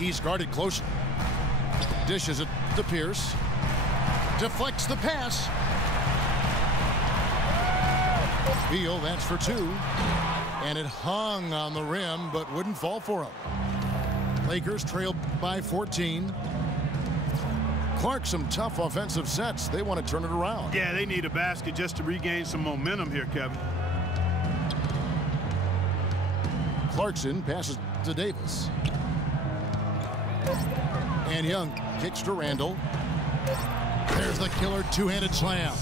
He's guarded close. Dishes it to Pierce. Deflects the pass. Beal, that's for two. And it hung on the rim, but wouldn't fall for him. Lakers trailed by 14. Clark, some tough offensive sets. They want to turn it around. Yeah, they need a basket just to regain some momentum here, Kevin. Clarkson passes to Davis. And Young kicks to Randall. There's the killer two-handed slam.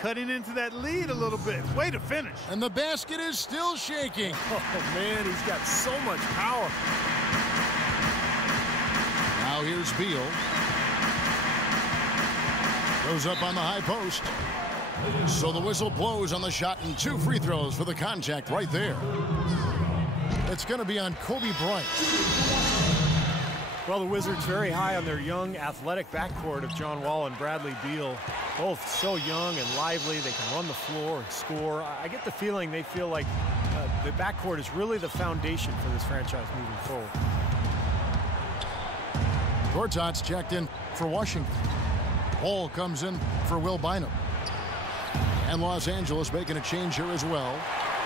Cutting into that lead a little bit. Way to finish. And the basket is still shaking. Oh, man, he's got so much power. Now here's Beal. Goes up on the high post. So the whistle blows on the shot and 2 free throws for the contact right there. It's going to be on Kobe Bryant. Well, the Wizards very high on their young, athletic backcourt of John Wall and Bradley Beal. Both so young and lively. They can run the floor and score. I get the feeling they feel like the backcourt is really the foundation for this franchise moving forward. Gortat's checked in for Washington. Hall comes in for Will Bynum. And Los Angeles making a change here as well.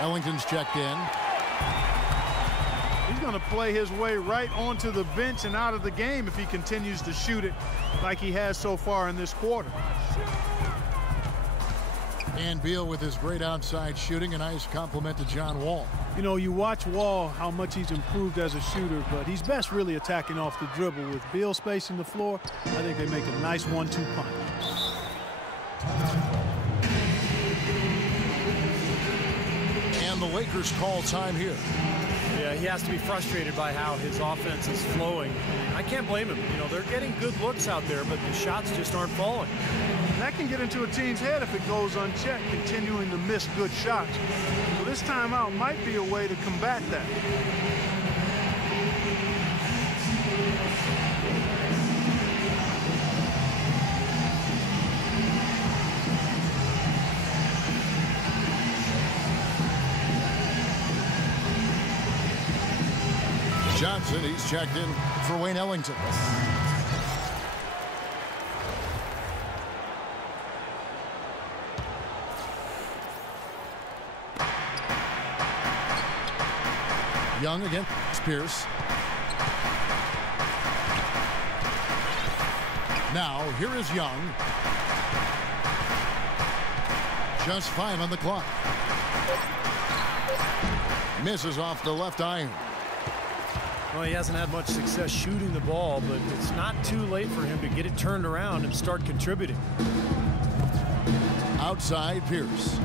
Ellington's checked in. He's going to play his way right onto the bench and out of the game if he continues to shoot it like he has so far in this quarter. And Beal with his great outside shooting, a nice compliment to John Wall. You know, you watch Wall, how much he's improved as a shooter, but he's best really attacking off the dribble. With Beal spacing the floor, I think they make a nice 1-2 punch. And the Lakers call time here. Yeah, he has to be frustrated by how his offense is flowing. I can't blame him. You know, they're getting good looks out there, but the shots just aren't falling. And that can get into a team's head if it goes unchecked, continuing to miss good shots. So this timeout might be a way to combat that. Johnson, he's checked in for Wayne Ellington. Young against Pierce. Now, here is Young. Just 5 on the clock. Misses off the left iron. Well, he hasn't had much success shooting the ball, but it's not too late for him to get it turned around and start contributing. Outside Pierce.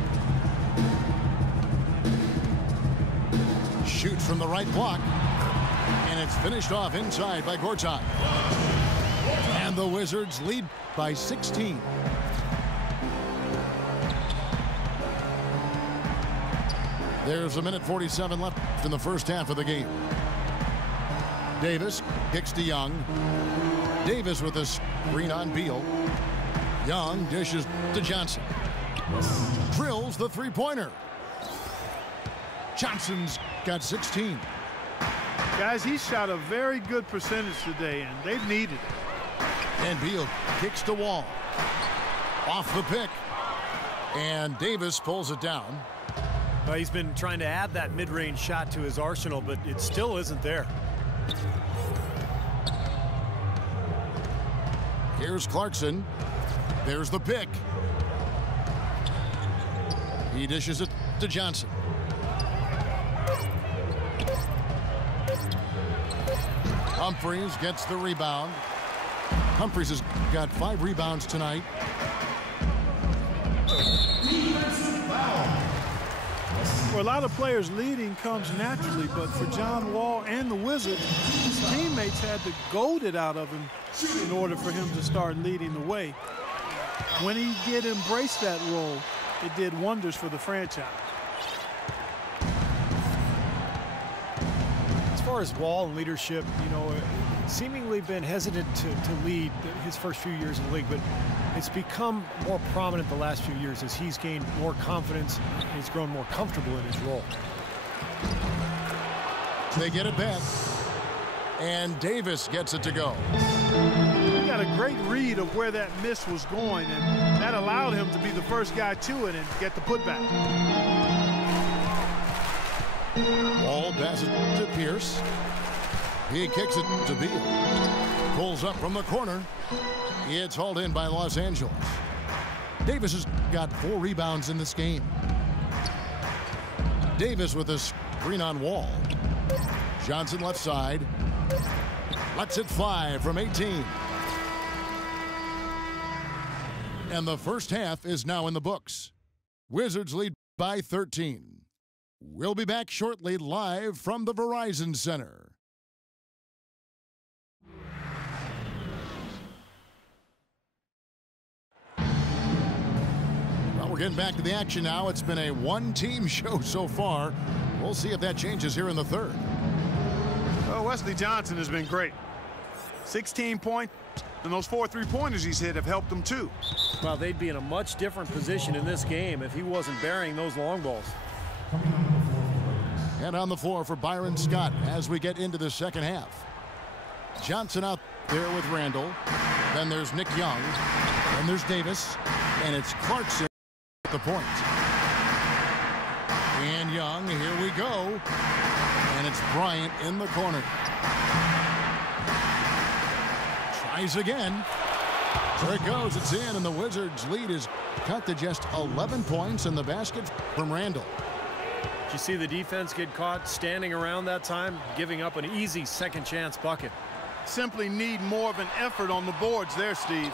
Shoots from the right block. And it's finished off inside by Gortat. And the Wizards lead by 16. There's 1:47 left in the first half of the game. Davis kicks to Young. Davis with a screen on Beal. Young dishes to Johnson. Drills the three-pointer. Johnson's got 16. Guys, he shot a very good percentage today, and they've needed it. And Beal kicks to Wall. Off the pick. And Davis pulls it down. Well, he's been trying to add that mid-range shot to his arsenal, but it still isn't there. Here's Clarkson. There's the pick. He dishes it to Johnson. Humphries gets the rebound. Humphries has got 5 rebounds tonight. For a lot of players, leading comes naturally, but for John Wall and the Wizards, his teammates had to goad it out of him in order for him to start leading the way. When he did embrace that role, it did wonders for the franchise. As far as Wall and leadership, you know, seemingly been hesitant to lead his first few years in the league, but it's become more prominent the last few years as he's gained more confidence and he's grown more comfortable in his role. They get it back. And Davis gets it to go. He got a great read of where that miss was going, and that allowed him to be the first guy to it and get the putback. Wall passes to Pierce. He kicks it to Beal. Pulls up from the corner. It's hauled in by Los Angeles. Davis has got 4 rebounds in this game. Davis with a screen on Wall. Johnson left side. Lets it fly from 18. And the first half is now in the books. Wizards lead by 13. We'll be back shortly live from the Verizon Center. Well, we're getting back to the action now. It's been a one-team show so far. We'll see if that changes here in the third. Well, Wesley Johnson has been great. 16 points, and those 4 3-pointers he's hit have helped him too. Well, they'd be in a much different position in this game if he wasn't burying those long balls. And on the floor for Byron Scott as we get into the second half. Johnson out there with Randall. Then there's Nick Young. Then there's Davis. And it's Clarkson at the point. And Young, here we go. And it's Bryant in the corner. Tries again. There it goes. It's in, and the Wizards' lead is cut to just 11 points in the basket from Randall. Did you see the defense get caught standing around that time, giving up an easy second chance bucket? Simply need more of an effort on the boards there, Steve.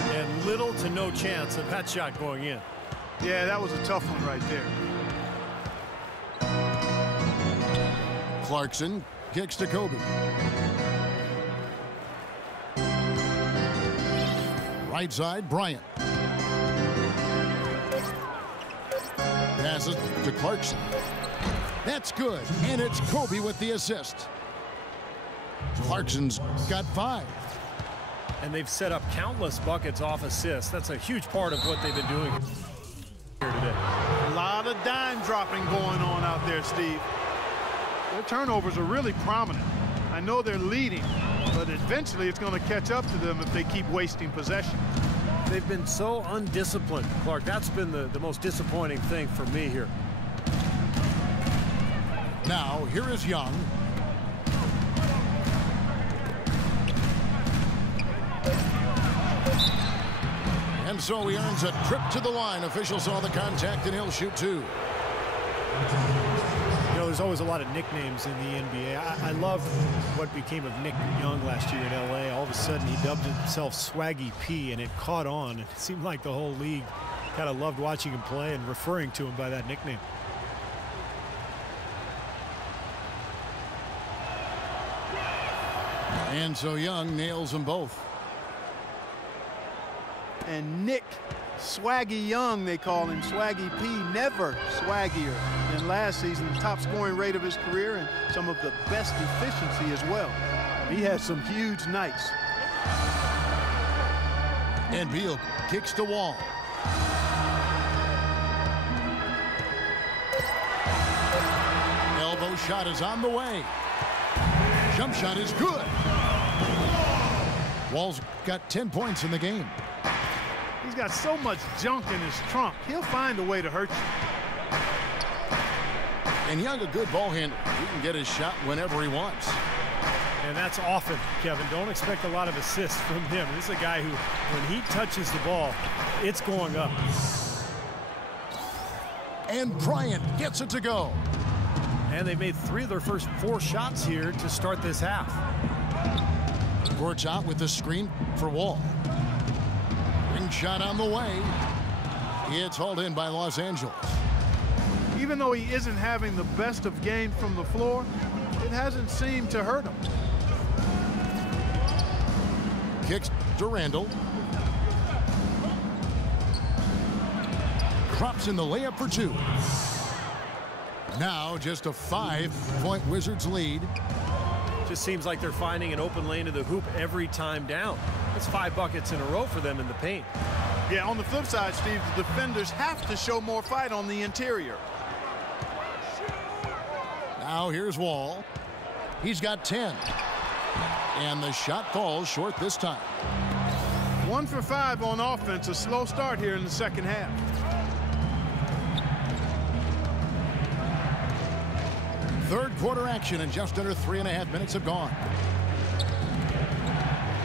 And little to no chance of that shot going in. Yeah, that was a tough one right there. Clarkson kicks to Kobe. Right side, Bryant. Passes to Clarkson. That's good, and it's Kobe with the assist. Clarkson's got 5. And they've set up countless buckets off assists. That's a huge part of what they've been doing here today. A lot of dime dropping going on out there, Steve. Their turnovers are really prominent. I know they're leading, but eventually it's going to catch up to them if they keep wasting possession. They've been so undisciplined, Clark. That's been the most disappointing thing for me here. Now, here is Young. And so he earns a trip to the line. Officials saw the contact, and he'll shoot 2. You know, there's always a lot of nicknames in the NBA. I love what became of Nick Young last year in L.A. All of a sudden, he dubbed himself Swaggy P, and it caught on. It seemed like the whole league kind of loved watching him play and referring to him by that nickname. And so Young nails them both. And Nick Swaggy Young, they call him, Swaggy P, never swaggier than last season. The top scoring rate of his career and some of the best efficiency as well. He has some huge nights. And Beal kicks to Wall. Elbow shot is on the way. Jump shot is good. Wall's got 10 points in the game. He's got so much junk in his trunk. He'll find a way to hurt you. And Young, a good ball handler. He can get his shot whenever he wants. And that's often, Kevin. Don't expect a lot of assists from him. This is a guy who, when he touches the ball, it's going up. And Bryant gets it to go. And they made 3 of their first 4 shots here to start this half. Courts out with the screen for Wall. Ring shot on the way. It's hauled in by Los Angeles. Even though he isn't having the best of games from the floor, it hasn't seemed to hurt him. Kicks to Randall. Drops in the layup for 2. Now just a 5-point Wizards lead. Just seems like they're finding an open lane to the hoop every time down. That's 5 buckets in a row for them in the paint. Yeah, on the flip side, Steve, the defenders have to show more fight on the interior. Now here's Wall. He's got 10. And the shot falls short this time. 1 for 5 on offense. A slow start here in the second half. Third quarter action, and just under 3.5 minutes have gone.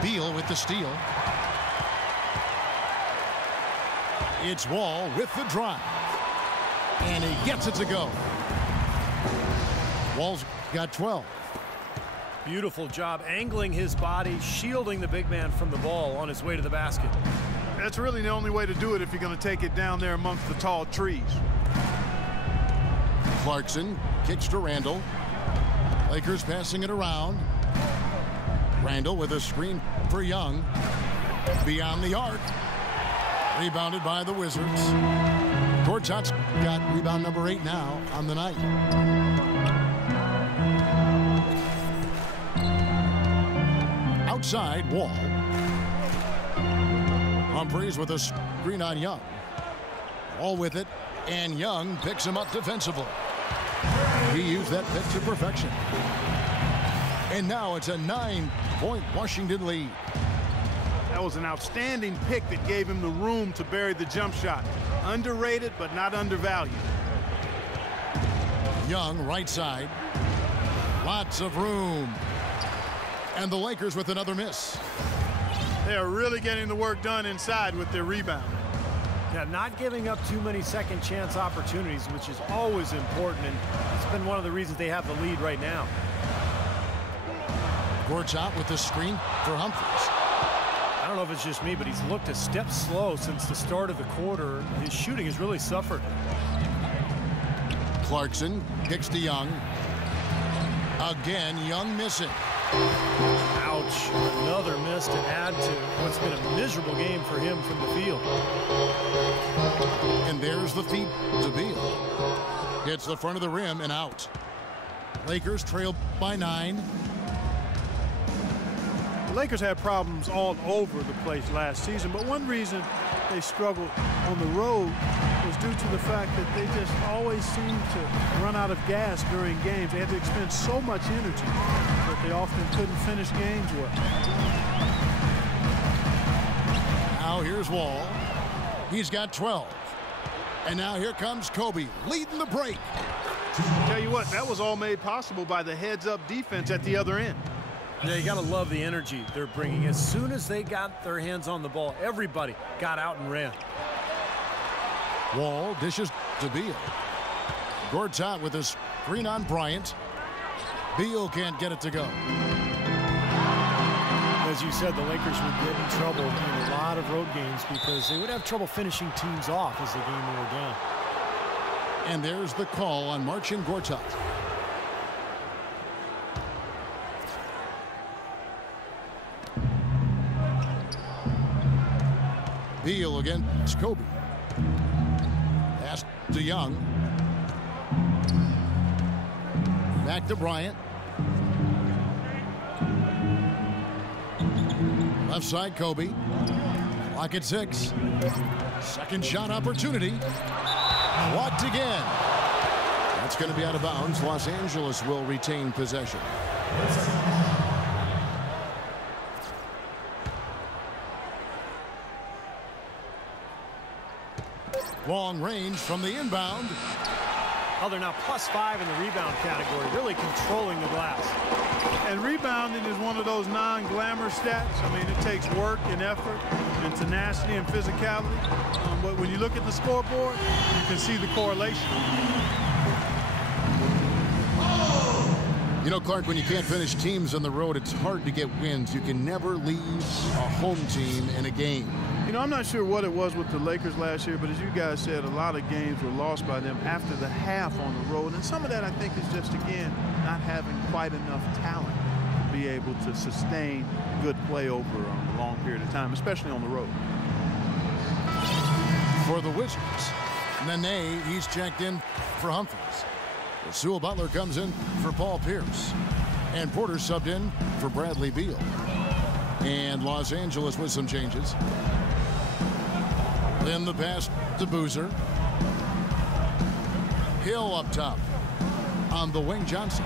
Beal with the steal. It's Wall with the drive. And he gets it to go. Wall's got 12. Beautiful job angling his body, shielding the big man from the ball on his way to the basket. That's really the only way to do it if you're going to take it down there amongst the tall trees. Clarkson kicks to Randall. Lakers passing it around. Randall with a screen for Young. Beyond the arc. Rebounded by the Wizards. Gortat's got rebound number 8 now on the night. Outside, Wall. Humphries with a screen on Young. Wall with it, and Young picks him up defensively. He used that pick to perfection. And now it's a 9-point Washington lead. That was an outstanding pick that gave him the room to bury the jump shot. Underrated, but not undervalued. Young, right side. Lots of room. And the Lakers with another miss. They are really getting the work done inside with their rebound. Yeah, not giving up too many second chance opportunities, which is always important, and it's been one of the reasons they have the lead right now. Gortat with the screen for Humphries. I don't know if it's just me, but he's looked a step slow since the start of the quarter. His shooting has really suffered. Clarkson kicks to Young. Again, Young missing. Ouch. Another miss to add to what's been a miserable game for him from the field. And there's the feed to Beal. Hits the front of the rim and out. Lakers trail by 9. The Lakers had problems all over the place last season, but one reason they struggled on the road was due to the fact that they just always seemed to run out of gas during games. They had to expend so much energy that they often couldn't finish games well. Now here's Wall. He's got 12. And now here comes Kobe leading the break. Tell you what, that was all made possible by the heads-up defense at the other end. Yeah, you got to love the energy they're bringing. As soon as they got their hands on the ball, everybody got out and ran. Wall dishes to Beal. Gortat with a screen on Bryant. Beal can't get it to go. As you said, the Lakers would get in trouble in a lot of road games because they would have trouble finishing teams off as the game wore down. And there's the call on Marcin Gortat. Beal against Kobe. Pass to Young. Back to Bryant. Left side, Kobe. Clock at 6. Second shot opportunity. Blocked again. That's going to be out of bounds. Los Angeles will retain possession. Long range from the inbound. Oh, they're now +5 in the rebound category, really controlling the glass. And rebounding is one of those non-glamour stats. I mean, it takes work and effort and tenacity and physicality. But when you look at the scoreboard, you can see the correlation. You know, Clark, when you can't finish teams on the road, it's hard to get wins. You can never leave a home team in a game. You know, I'm not sure what it was with the Lakers last year, but as you guys said, a lot of games were lost by them after the half on the road. And some of that, I think, is just, again, not having quite enough talent to be able to sustain good play over a long period of time, especially on the road. For the Wizards, Nene, he's checked in for Humphries. Sewell Butler comes in for Paul Pierce. And Porter subbed in for Bradley Beal. And Los Angeles with some changes. Then the pass to Boozer. Hill up top on the wing. Johnson.